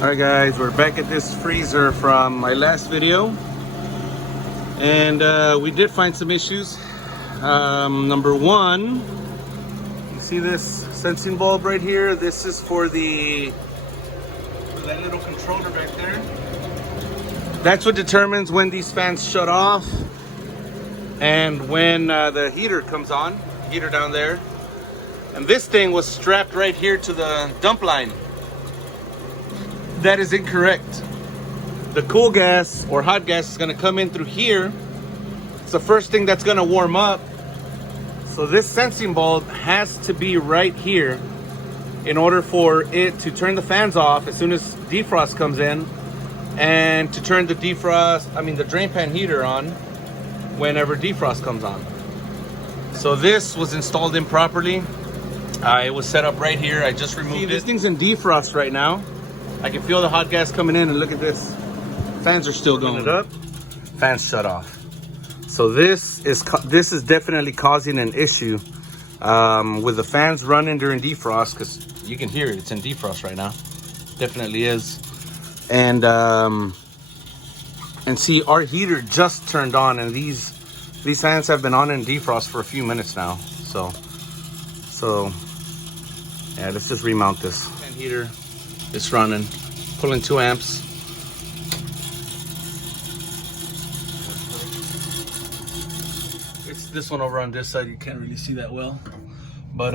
Alright guys, we're back at this freezer from my last video, and we did find some issues. Number one, you see this sensing bulb right here? This is for that little controller back there. That's what determines when these fans shut off and when the heater comes on, heater down there. And this thing was strapped right here to the dump line. That is incorrect. The cool gas or hot gas is going to come in through here. It's the first thing that's going to warm up. So this sensing bulb has to be right here in order for it to turn the fans off as soon as defrost comes in, and to turn the the drain pan heater on whenever defrost comes on. So this was installed improperly. It was set up right here. I just removed it. This thing's in defrost right now. I can feel the hot gas coming in, and look at this. Fans are still going. It up. Fans shut off. So this is definitely causing an issue with the fans running during defrost, because you can hear it. It's in defrost right now. Definitely is. And see, our heater just turned on, and these fans have been on in defrost for a few minutes now. So yeah, let's just remount this. Fan heater. It's running, pulling 2 amps. It's this one over on this side. You can't really see that well, but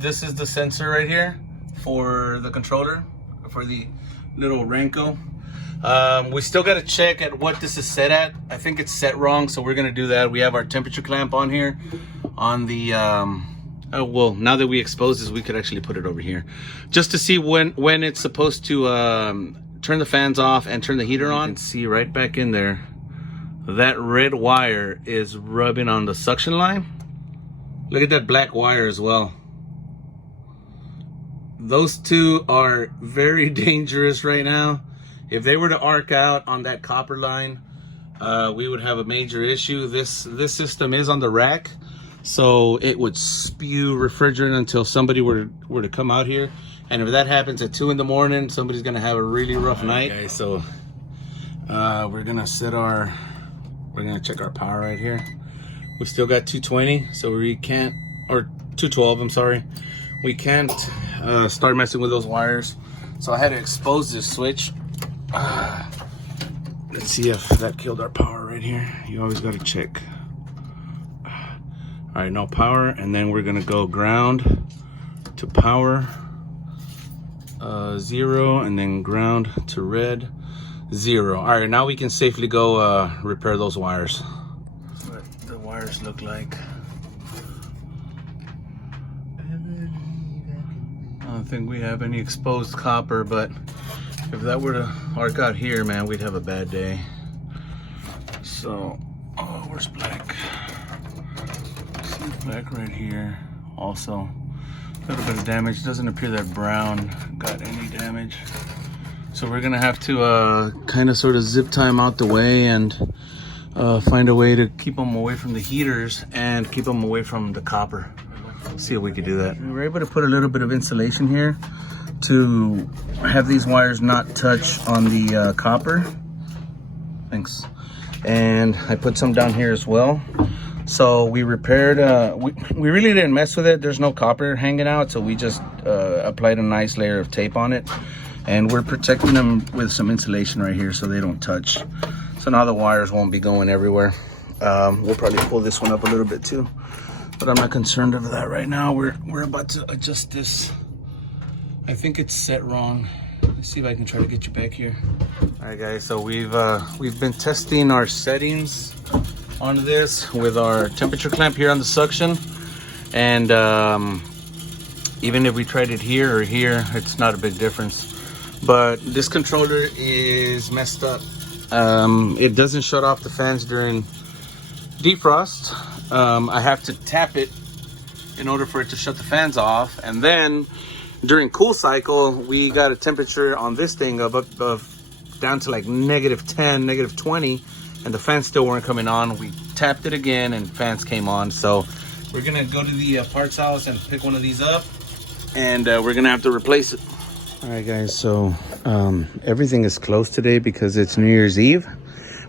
this is the sensor right here for the controller, for the little Renko. We still got to check at what this is set at. I think it's set wrong, so we're gonna do that. We have our temperature clamp on here, on the oh, well, now that we expose this, we could actually put it over here just to see when it's supposed to turn the fans off and turn the heater on. You can see right back in there, that red wire is rubbing on the suction line. Look at that black wire as well. Those two are very dangerous right now. If they were to arc out on that copper line, we would have a major issue. This system is on the rack, so it would spew refrigerant until somebody were to come out here. And if that happens at 2 in the morning, somebody's gonna have a really rough night. Okay, so we're gonna check our power right here. We still got 220, so we can't, or 212, I'm sorry. We can't start messing with those wires. So I had to expose this switch. Let's see if that killed our power right here. You always gotta check. All right, no power, and then we're gonna go ground to power, 0, and then ground to red, 0. All right, now we can safely go repair those wires. That's what the wires look like. I don't think we have any exposed copper, but if that were to arc out here, man, we'd have a bad day. So, oh, where's black? Black right here, also a little bit of damage. Doesn't appear that brown got any damage, so we're gonna have to kind of sort of zip tie them out the way and find a way to keep them away from the heaters and keep them away from the copper. See if we could do that. We were able to put a little bit of insulation here to have these wires not touch on the copper. Thanks. And I put some down here as well. So we repaired, we really didn't mess with it. There's no copper hanging out, so we just applied a nice layer of tape on it, and we're protecting them with some insulation right here so they don't touch. So now the wires won't be going everywhere. We'll probably pull this one up a little bit too, but I'm not concerned of that right now. We're about to adjust this. I think it's set wrong. Let's see if I can try to get you back here. All right guys, so we've been testing our settings on this with our temperature clamp here on the suction, and even if we tried it here or here, it's not a big difference. But this controller is messed up. It doesn't shut off the fans during defrost. I have to tap it in order for it to shut the fans off, and then during cool cycle we got a temperature on this thing of down to like -10, -20, and the fans still weren't coming on. We tapped it again and fans came on. So we're gonna go to the parts house and pick one of these up, and we're gonna have to replace it. All right, guys, so everything is closed today because it's New Year's Eve.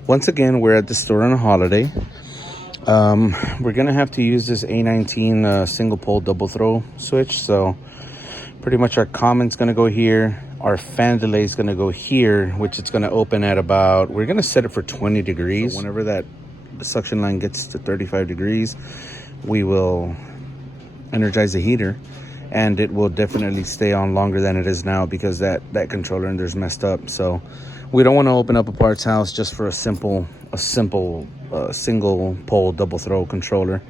Once again, we're at the store on a holiday. We're gonna have to use this A19 single pole double throw switch. So pretty much our common's gonna go here. Our fan delay is gonna go here, which it's gonna open at about, we're gonna set it for 20 degrees. So whenever that suction line gets to 35 degrees, we will energize the heater, and it will definitely stay on longer than it is now because that controller in there's messed up. So we don't want to open up a parts house just for a simple single pole double throw controller.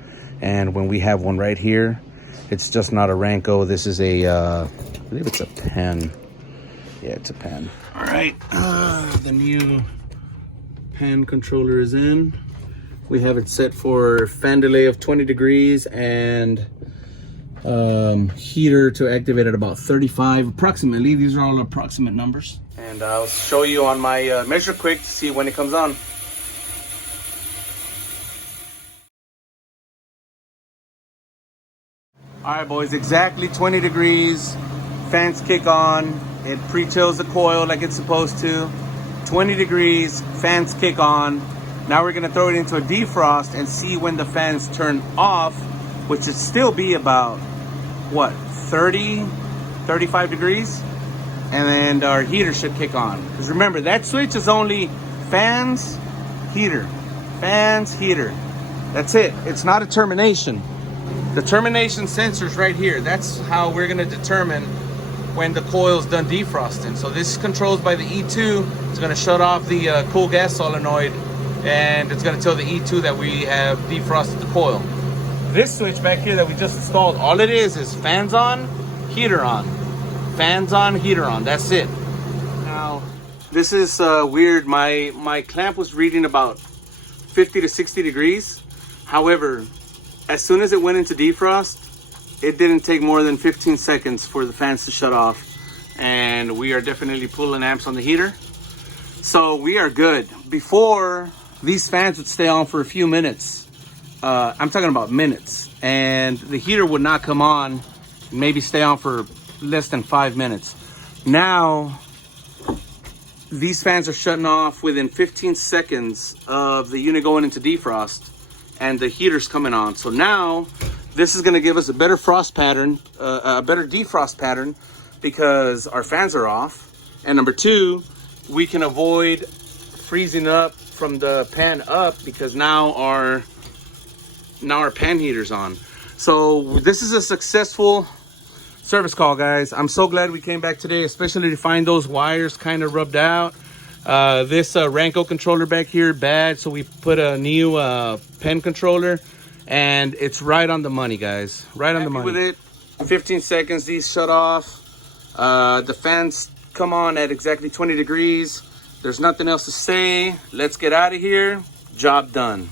And when we have one right here, it's just not a Ranco. This is a I believe it's a pen. Yeah, it's a pen. All right, the new pen controller is in. We have it set for fan delay of 20 degrees and heater to activate at about 35 approximately. These are all approximate numbers, and I'll show you on my measure quick to see when it comes on. All right, boys, exactly 20 degrees. Fans kick on. It pre-chills the coil like it's supposed to. 20 degrees, fans kick on. Now we're gonna throw it into a defrost and see when the fans turn off, which should still be about, what, 30, 35 degrees? And then our heater should kick on. Because remember, that switch is only fans, heater, fans, heater. That's it. It's not a termination. The termination sensor's right here. That's how we're gonna determine when the coil's done defrosting. So this is controlled by the E2. It's gonna shut off the cool gas solenoid, and it's gonna tell the E2 that we have defrosted the coil. This switch back here that we just installed, all it is fans on, heater on. Fans on, heater on, that's it. Now, this is weird. My clamp was reading about 50 to 60 degrees. However, as soon as it went into defrost, it didn't take more than 15 seconds for the fans to shut off. And we are definitely pulling amps on the heater. So we are good. Before, these fans would stay on for a few minutes. I'm talking about minutes. And the heater would not come on, maybe stay on for less than 5 minutes. Now, these fans are shutting off within 15 seconds of the unit going into defrost, and the heater's coming on. So now, this is gonna give us a better frost pattern, a better defrost pattern, because our fans are off. And number two, we can avoid freezing up from the pan up because now our pan heater's on. So this is a successful service call, guys. I'm so glad we came back today, especially to find those wires kind of rubbed out. This Ranco controller back here, bad, so we put a new pen controller, and it's right on the money, guys. Right on the money. With it, 15 seconds, these shut off. The fans come on at exactly 20 degrees. There's nothing else to say. Let's get out of here. Job done.